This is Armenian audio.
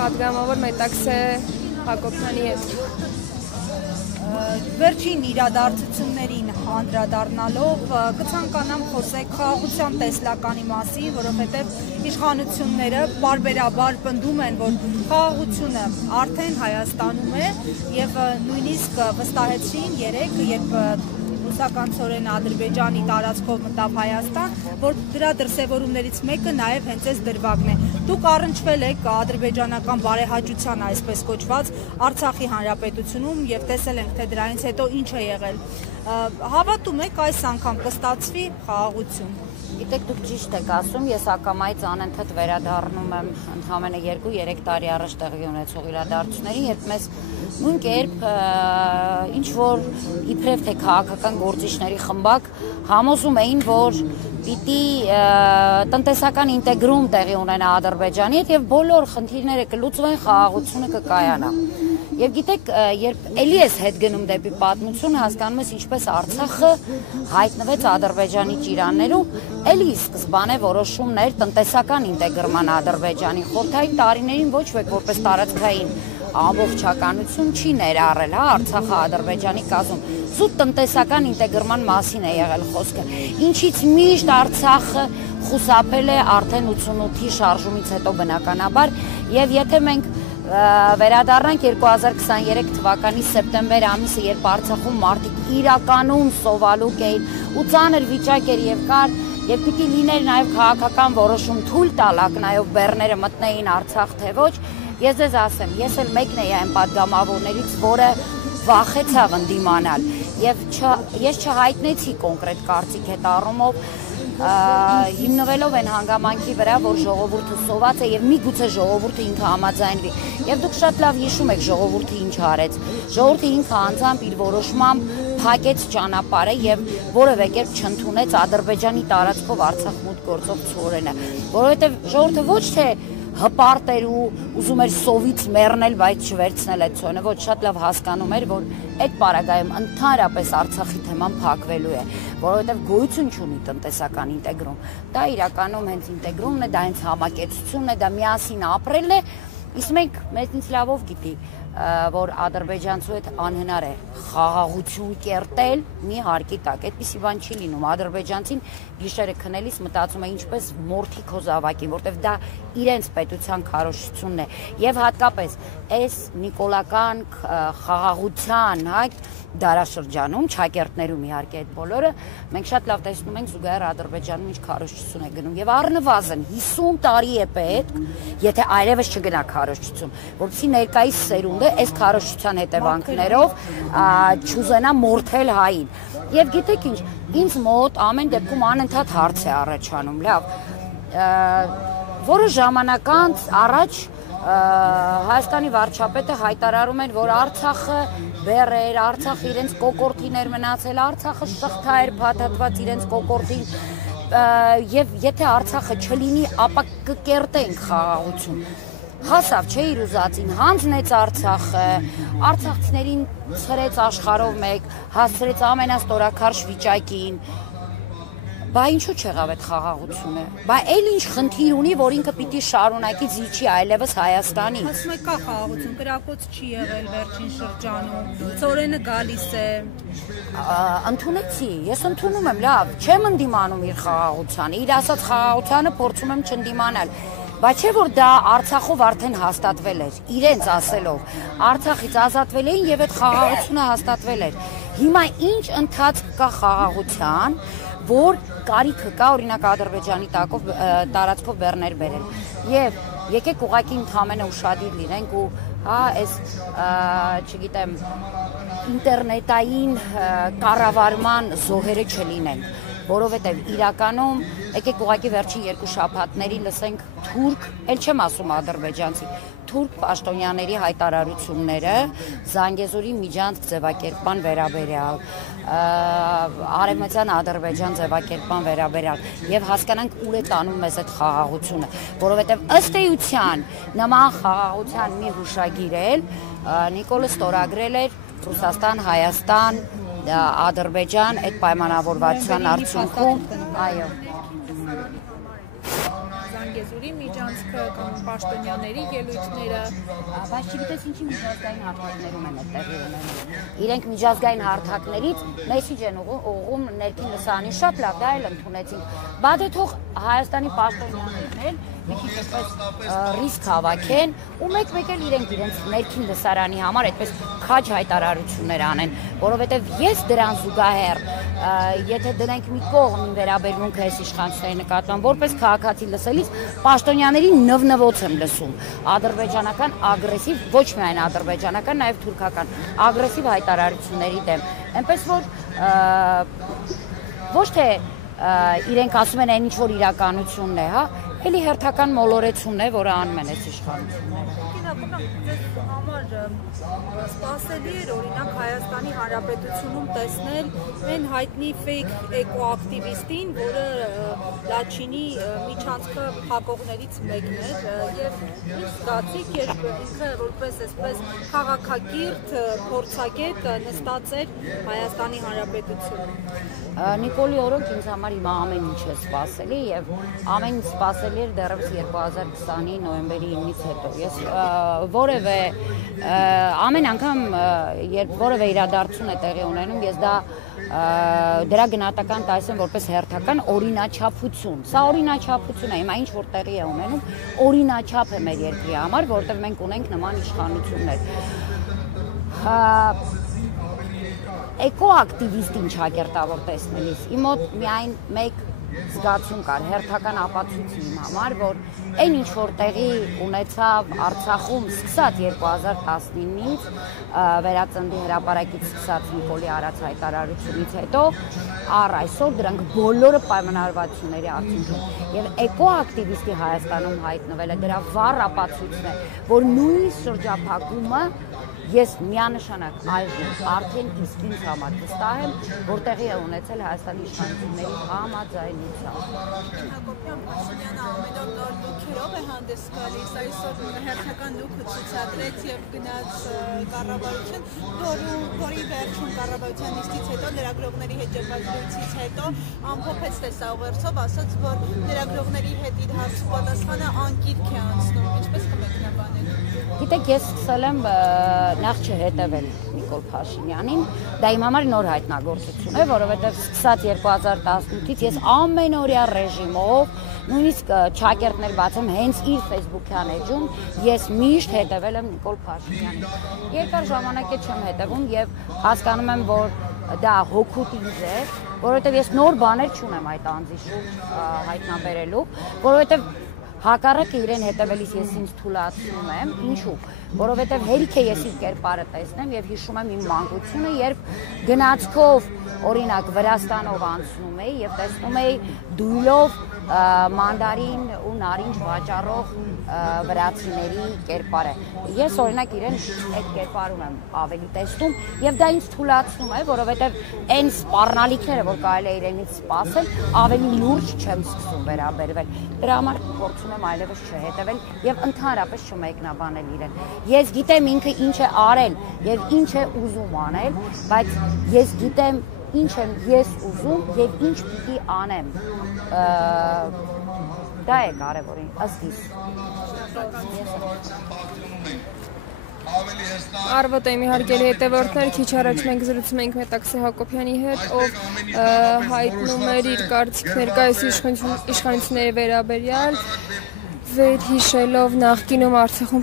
պատգամավոր Մետաքսե Հակոբյանի հետ։ Վերջին իրադարձություններին անդրադառնալով կցանկանամ խոսել խաղաղության տեսլականի մասին, որովհետև իշխանությունները բարբերաբար պնդում են, որ խաղաղությունը արդեն Հայաստանում է եւ նույնիսկ վստահեցրին երեկ, երբ ռուսական ցորեն Ադրբեջանի տարածքով մտավ Հայաստան, որ դրա դրսևորումներից մեկը նաև հենց այս դրվագն է։ Դուք առնչվել եք ադրբեջանական բարեհաճության այսպես կոչված Արցախի հանրապետությունում եւ տեսել ենք, թե դրանից հետո ինչ է եղել։ Հավատում եք այս անգամ կստացվի խաղաղություն։ Գիտեք, դուք ճիշտ եք ասում, ես ակամայից անընդհատ վերադառնում եմ ընդամենը 2-3 տարի առաջ տեղի ունեցող իրադարձություններին, երբ մեզ նույն կերպ ինչ որ իբրև թե քաղաքական գործիչների խմբակ համոզում էին, որ պիտի տնտեսական ինտեգրում տեղի ունենա Ադրբեջանի հետ եւ բոլոր խնդիրները կլուծվեն, խաղաղությունը կկայանա։ Եվ գիտեք, երբ էլի ես հետ գնում դեպի պատմություն, հասկանում ես ինչպես Արցախը հայտնվեց Ադրբեջանի ճիրաններում, էլի սկզբանե որոշումներ տնտեսական ինտեգրման Ադրբեջանի խորհրդային տարիներին ոչ ոք որպես տարածքային ամբողջականություն չի ներառել, հա, Արցախը Ադրբեջանի կազմում։ Զուտ տնտեսական ինտեգրման մասին է եղել խոսքը, ինչից միշտ Արցախը խուսափել է արդեն 88-ի շարժումից հետո բնականաբար, եւ եթե մենք վերադառնանք 2023 թվականի սեպտեմբեր ամիսը, երբ Արցախում մարդիկ իրականում սովալուկ էին ու ծանր վիճակ էր եւ կար, եւ պիտի լիներ նաեւ քաղաքական որոշում թույլ տալ ակնայով բեռները մտնեին Արցախ թե ոչ, ես ձեզ ասեմ, ես էլ մեկն էի այն պատգամավորներից, որը վախեցավ ընդդիմանալ եւ ես չհայտնեցի կոնկրետ կարծիք այդ առումով, հիմնվելով են հանգամանքի վրա, որ ժողովուրդը սոված է եւ միգուցե ժողովուրդը ինքը համաձայնվի։ Եվ դուք շատ լավ հիշում եք ժողովուրդը ինչ արեց։ Ժողովուրդը ինքը անձամբ իր որոշմամբ փակեց ճանապարհը եւ որևէ կերպ չընդունեց Ադրբեջանի տարածքով Արցախ մուտք գործող ցորենը, որովհետեւ ժողովուրդը ոչ թե հպարտ էր ու ուզում էր սովից մեռնել, բայց չվերցնել այդ ցոնը, ոչ շատ լավ հասկանում էր, որ այդ պարագայում ընդհանրապես Արցախի թեման փակվելու է, որովհետև գոյություն չունի տնտեսական ինտեգրում։ Դա իրականում հենց ինտեգրումն է, դա հենց համակեցությունն է, դա միասին ապրելն է, իսկ մենք մեզնից լավով գիտի, որ ադրբեջանցու հետ անհնար է խաղաղություն կերտել մի հարկի տակ, այդպիսի բան չի լինում, ադրբեջանցին գիշերը քնելիս մտածում է ինչպես մորթի քո զավակին, որտեվ դա իրենց պետության քարոզությունն է եւ հատկապես այս նիկոլական խաղաղության, հա, դարաշրջանում, Չակերտներում իհարկե այդ բոլորը, մենք շատ լավ տեսնում ենք զուգահեռ Ադրբեջանում ինչ քարոզություն է գնում եւ առնվազն 50 տարի է պետք, եթե այլևս չգնա քարոզություն, որովհետեւ ներկայիս սերունդը այս քարոզության հետևանքներով չուզենա մորթել հային։ Եվ գիտեք ինչ, ինձ մոտ ամեն դեպքում անընդհատ հարց է առաջանում, լավ, որը ժամանակ անց առաջ Հայաստանի վարչապետը հայտարարում էր, որ Արցախը բեռ էր, Արցախը իրենց կոկորտին էր մնացել, Արցախը շղթա էր փաթաթված իրենց կոկորտին, եւ եթե Արցախը չլինի, ապա կկերտենք խաղաղություն։ Հասավ չէ իր ուզածին, հանձնեց Արցախը, արցախցիներին ցրեց աշխարհով մեկ, հասցրեց ամենաստորաքարշ վիճակին։ Բա ինչու չեղավ այդ խաղաղությունը։ Բա էլ ինչ խնդիր ունի, որ ինքը պիտի շարունակի զիջի այլևս Հայաստանից։ Ասում եք կա խաղաղություն, կրակոց չի եղել վերջին շրջանում, ցորենը գալիս է։ Ընդունեցի, ես ընդունում եմ, լավ, չեմ ընդդիմանում իր խաղաղությանը, իր ասած խաղաղությանը փորձում եմ չընդդիմանալ։ Բայց չէ որ դա Արցախով արդեն հաստատվել էր, իրենց ասելով, Արցախից ազատվել էին եւ այդ խաղաղությունը հաստատվել էր։ Հիմա ինչ ընթացք կա խաղաղության, որ կարիքը կա օրինակ Ադրբեջանի տարածքով բեռներ բերել։ Եվ եկեք ուղղակի ընդհանրապես ուշադիր լինենք ու հա այս չգիտեմ ինտերնետային կառավարման զոհերը չլինենք, որովհետև իրականում եկեք ուղղակի վերջին 2 շաբաթներին լսենք թուրք, էլ չեմ ասում ադրբեջանցի, թուրք պաշտոնյաների հայտարարությունները Զանգեզուրի միջանցք ձևակերպման վերաբերյալ, արևմտյան Ադրբեջան ձևակերպման վերաբերյալ եւ հասկանանք ուր է տանում մեզ այդ խաղաղությունը, որովհետեւ ըստ էության նման խաղաղության մի հուշագիր էլ Նիկոլը ստորագրել էր Ռուսաստան, Հայաստան, Ադրբեջան այդ պայմանավորվածության արդյունքում, այո։ պրոկուրատուրի միջանցքը կամ պաշտոնյաների ելույթները, բայց չգիտես ինչի միջազգային հարթակներում են տեղի ունենում։ Իրենք միջազգային հարթակներից մեսիջ են ուղղում ներքին լսարանի շատ լավ, դա էլ ընդունեցինք։ Բա դե թող Հայաստանի պաշտոնյաներն մի քիչ այսպես ռիսկ հավաքեն ու մեկ-մեկ էլ իրենց ներքին լսարանի համար այդպես քաջ հայտարարություններ անեն, որովհետև ես դրան զուգահեռ եթե դրանք մի կողմ վերաբերմունքը այս իշխանությունների նկատմամբ որպես քաղաքացի լսելիս պաշտոնյաների նվնվոց եմ լսում ադրբեջանական ագրեսիվ, ոչ միայն ադրբեջանական, նաև թուրքական ագրեսիվ հայտարարությունների դեմ, այնպես որ ոչ թե իրենք ասում են այն ինչ որ իրականությունն է, հա, էլի հերթական մոլորեցումն է, որը անում են այս իշխանությունները։ Համար սպասելի էր օրինակ Հայաստանի Հանրապետությունում տեսնել այն հայտնի ֆեյք էկոակտիվիստին, որը Լաչինի միջանցքը փակողներից մեկն էր եւ ինչ զգացիք, երբ ինքը որպես այսպես քաղաքակիրթ փորձագետ նստած էր Հայաստանի Հանրապետությունում։ Նիկոլի օրոք ինձ համար հիմա ամեն ինչ է սպասելի եւ ամեն ինչ սպասելի էր դեռևս 2020-ի նոյեմբերի 9-ից հետո։ Ես որևէ ամեն անգամ երբ որևէ իրադարձություն է տեղի ունենում, ես դրա գնահատական տալիս եմ որպես հերթական օրինաչափություն։ Սա օրինաչափություն է, հիմա ինչ որ տեղի է ունենում, օրինաչափ է մեր երկրի համար, որովհետև մենք ունենք նման իշխանություններ։ Էկոակտիվիստին ճակերտավոր տեսնելիս իմ մոտ միայն մեկ զգացում կար, հերթական ապացույցի իմ համար, որ այն ինչ որ տեղի ունեցավ Արցախում սկսած 2019-ից վերածնդի հրապարակից սկսած Նիկոլի արած հայտարարությունից հետո առ այսօր դրանք բոլորը պայմանավորվածությունների արդյունք են եւ էկոակտիվիստի Հայաստանում հայտնվելը դրա վառ ապացույցն է, որ նույն շրջափակումը ես միանշանակ այժմ արդեն իսկ ինձ համար վստահ եմ, որ տեղի է ունեցել Հայաստանի իշխանությունների համաձայնությամբ։ Հակոբյան Փաշինյանը ամեն օր նոր լուքերով է հանդես գալիս, այսօր հերթական լուքը ցուցադրեց եւ գնաց կառավարություն, որի վերջում կառավարության նիստից հետո լրագրողների հետ ճեպազրույցից հետո ամփոփեց տեսաուղերձով, ասաց, որ լրագրողների հետ իր հարցու պատասխանը անկիրք է անցնում, ինչպես կմեկնաբանեք։ Գիտեք, ես սկսել եմ նախ չհետևել Նիկոլ Փաշինյանին, դա իմ համար նոր հայտնագործություն է, որովհետև սկսած 2018-ից ես ամենօրյա ռեժիմով, նույնիսկ ճակերտներ բացեմ հենց իր Facebook-յան էջում, ես միշտ հետևել եմ Նիկոլ Փաշինյանին։ Երկար ժամանակ է չեմ հետևում եւ հասկանում եմ, որ դա հոգուտ ինձ է, որովհետև ես նոր բաներ չունեմ այդ անձի շուրջ հայտնաբերելու, որովհետև հակառակը իրեն հետևելիս ես ինձ թուլացնում եմ, ինչու, որովհետև հերիք է ես իր կերպարը տեսնեմ եւ հիշում եմ իմ մանկությունը, երբ գնացքով օրինակ Վրաստանով անցնում էի եւ տեսնում էի դույլով մանդարին ու նարինջ վաճառող վրացիների կերպարը։ Ես օրինակ իրեն այդ կերպարում եմ ավելի տեսնում եւ դա ինձ թուլացնում է, որովհետեւ այն սպառնալիքները, որ կարելի է իրենից սպասել, ավելի լուրջ չեմ սկսում վերաբերվել։ Դրա համար փորձում եմ այլևս չհետևել եւ ընդհանրապես չմեկնաբանել իրեն։ Ես գիտեմ ինքը ինչ է արել եւ ինչ է ուզում անել, բայց ես գիտեմ ինչ եմ ես ուզում եւ ինչ պիտի անեմ։ Դա է կարևորը ըստ իս։ Արվոտեմ իհարկելի հետևորդներ, քիչ առաջ մենք զրուցում էինք Մետաքսե Հակոբյանի հետ, ով հայտնում էր իր կարծիք ներկայիս իշխանությունների վերաբերյալ, վերհիշելով նախկինում Արցախում